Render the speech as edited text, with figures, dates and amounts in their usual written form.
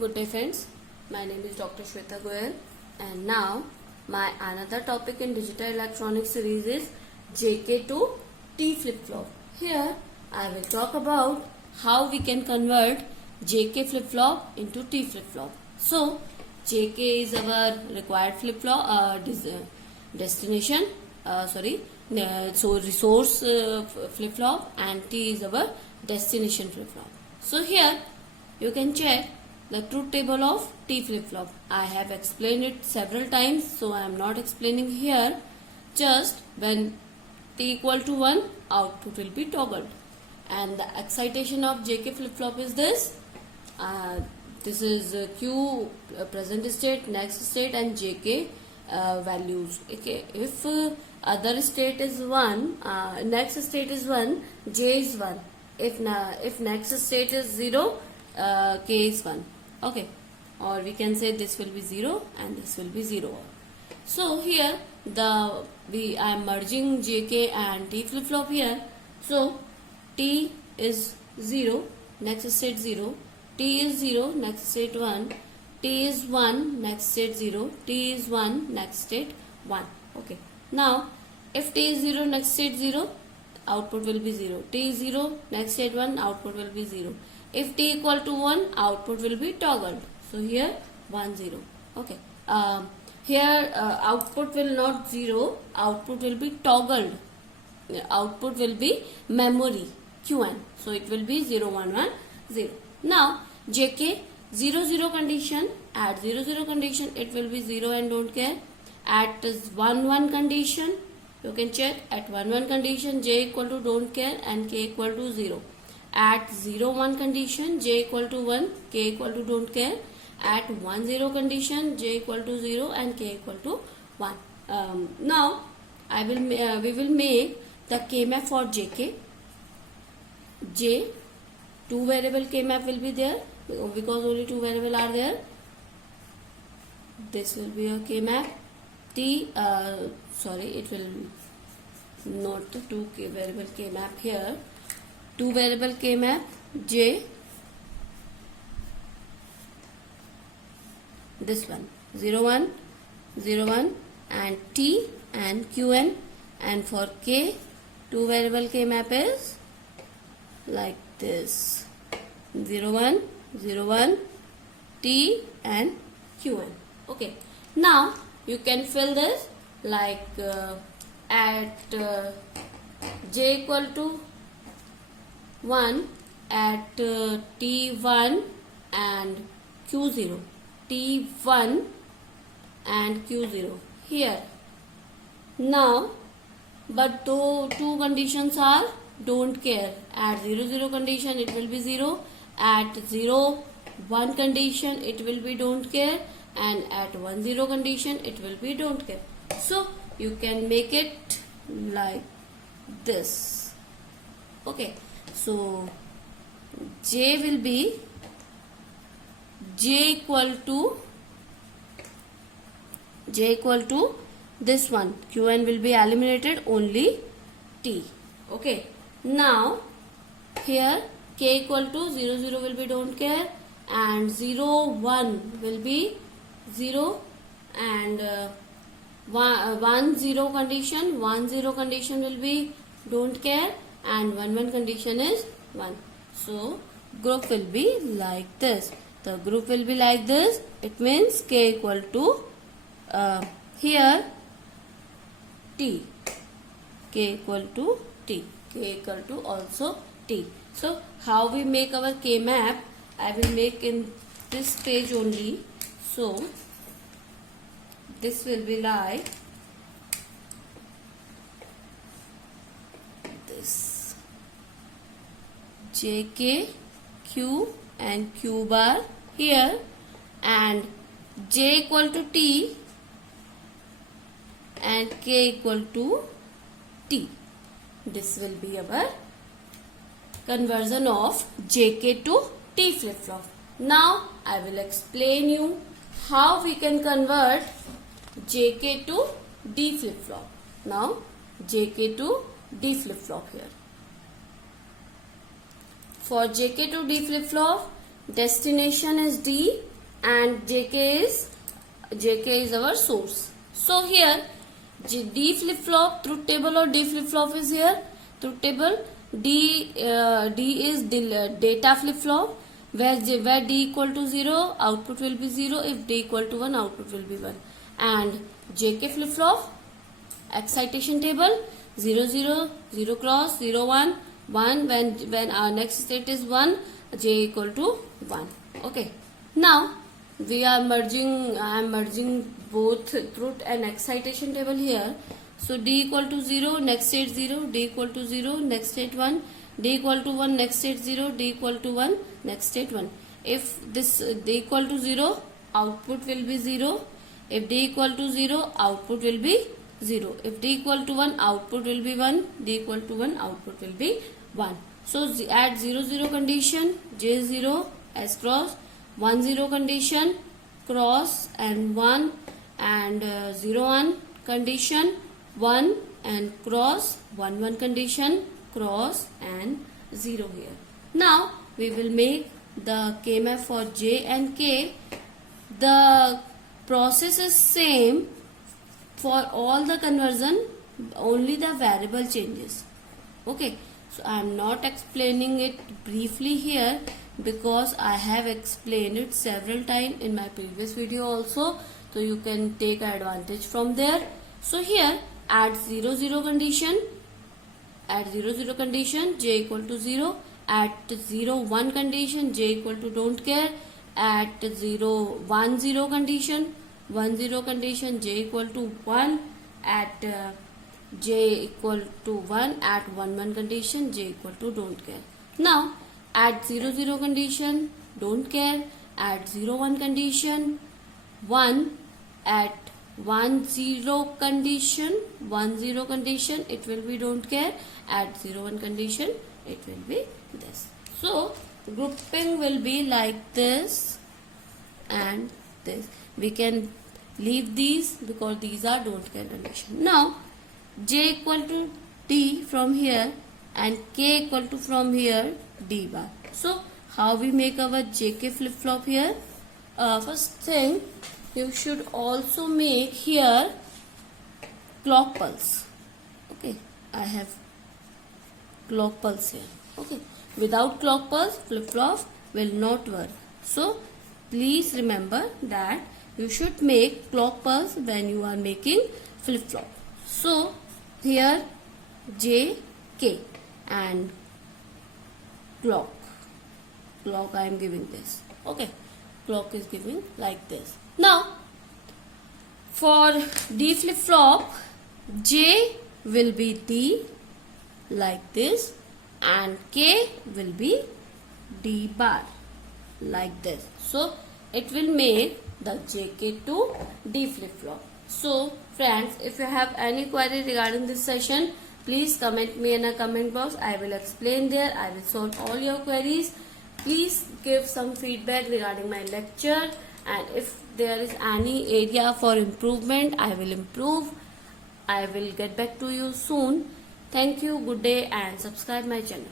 Good day friends, my name is Dr. Shweta Goyal and now my another topic in digital electronics series is JK to T flip-flop. Here I will talk about how we can convert JK flip-flop into T flip-flop. So JK is our required flip-flop destination, so resource flip-flop, and T is our destination flip-flop. So here you can check the truth table of T flip-flop. I have explained it several times, so I am not explaining here. Just when T equal to 1, output will be toggled. And the excitation of JK flip-flop is this. This is Q, present state, next state, and JK values. Okay, if other state is 1, next state is 1, J is 1. If next state is 0, K is 1. Okay, or we can say this will be 0 and this will be 0. So here I am merging JK and T flip flop here. So T is 0, next state 0. T is 0, next state 1. T is 1, next state 0. T is 1, next state 1. Okay. Now if T is 0, next state 0, output will be 0. T is 0, next state 1, output will be 0. If T equal to 1, output will be toggled. So here 1 0. Okay. Here output will not 0. Output will be toggled. Output will be memory QN. So it will be 0 1 1 0. Now JK 0 0 condition. At 0 0 condition it will be 0 and don't care. At 1 1 condition you can check. At 1 1 condition J equal to don't care and K equal to 0. At 0 1 condition J equal to 1, K equal to don't care. At 1 0 condition J equal to 0 and K equal to 1. Now we will make the K map for JK. J, 2 variable K map will be there because only 2 variable are there. This will be a K map. T, it will not 2 variable K map here. 2 variable K map J, this one 0 1 0 1 and T and QN, and for K 2 variable K map is like this 0 1 0 1 T and QN. Okay, now you can fill this like at J equal to 1 at T1 and Q0, T1 and Q0 here. Now but though 2 conditions are don't care. At 0 0 condition it will be 0, at 0 1 condition it will be don't care, and at 1 0 condition it will be don't care. So you can make it like this. Okay, so J will be J equal to this one. QN will be eliminated, only T. Okay. Now here K equal to 0 0 will be don't care, and 0 1 will be 0, and 1 0 condition will be don't care, and 1 1 condition is 1. So group will be like this. The group will be like this. It means K equal to here T. K equal to T. K equal to also T. So how we make our K map? I will make in this page only. So this will be like this. JK, Q and Q bar here, and J equal to T and K equal to T. This will be our conversion of JK to T flip-flop. Now I will explain you how we can convert JK to D flip-flop. Now JK to D flip-flop here. For JK to D flip-flop, destination is D and JK is our source. So here D flip flop, truth table or D flip flop is here. Truth table. D is data flip flop, where D equal to 0, output will be 0. If D equal to 1, output will be 1. And JK flip flop, excitation table, 0 0, 0 cross, 0 1, 1. When our next state is 1, J equal to 1. Okay. Now I am merging both truth and excitation table here. So D equal to 0, next state 0, D equal to 0, next state 1, D equal to 1, next state 0, D equal to 1, next state 1. If this D equal to 0, output will be 0. If D equal to 0, output will be 0. If D equal to 1, output will be 1. D equal to 1, output will be 1. So at 0 0 condition, J 0, S cross, 1 0 condition, cross and 1, and 0 1 condition, 1 and cross, 1 1 condition, cross and 0 here. Now we will make the KMF for J and K. The process is same for all the conversion, only the variable changes. Okay, so I am not explaining it briefly here because I have explained it several times in my previous video also, so you can take advantage from there. So here at 0 0 condition, J equal to 0. At 0 1 condition, J equal to don't care. At 0 1 0 condition, 1 0 condition, J equal to 1. At J equal to 1. At 1 1 condition, J equal to don't care. Now at 0 0 condition, don't care. At 0 1 condition, 1. At 1 0 condition, it will be don't care. At 0 1 condition, it will be this. So grouping will be like this and this. We can leave these because these are don't care condition. Now J equal to D from here and K equal to from here D bar. So how we make our JK flip flop here? First thing, you should also make here clock pulse. Okay, I have clock pulse here. Okay, without clock pulse, flip flop will not work. So please remember that you should make clock pulse when you are making flip flop. So here J K and clock I am giving this. Okay, clock is giving like this. Now for D flip flop, J will be D like this and K will be D bar like this. So it will make the JK to D flip flop. So friends, if you have any query regarding this session, please comment me in a comment box. I will explain there. I will solve all your queries. Please give some feedback regarding my lecture, and if there is any area for improvement, I will improve. I will get back to you soon. Thank you, good day, and subscribe my channel.